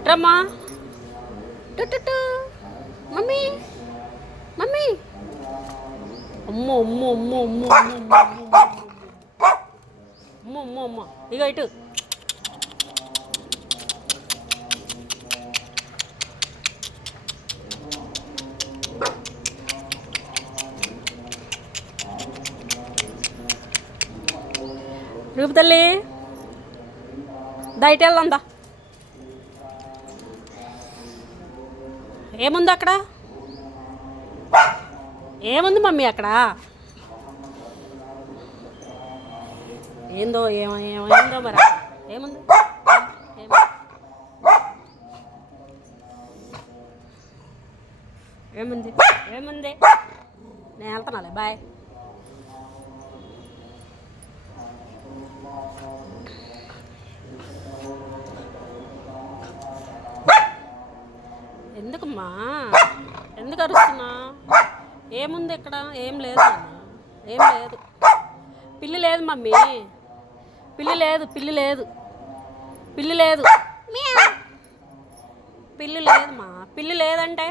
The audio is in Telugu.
ఇట్రమ్మా. Mummy mummy. అమ్మో అమ్మో అమ్మో అమ్మో అమ్మో అమ్మో అమ్మో అమ్మో. ఇగో ఇటు. రూపు తల్లి దయట వెళ్దా. ఏముంది అక్కడ? ఏముంది మమ్మీ అక్కడ? ఏందో ఏమైందో మరి. ఏముంది? ఏముంది? ఏముంది? నేను వెళ్తున్నాలే, బాయ్. ఎందుకమ్మా ఎందుకు అరుస్తున్నా? ఏముంది ఇక్కడ? ఏం లేదు ఏం లేదు. పిల్లి లేదు మమ్మీ. పిల్లి లేదు పిల్లి లేదు పిల్లి లేదు పిల్లి లేదమ్మా. పిల్లి లేదంటే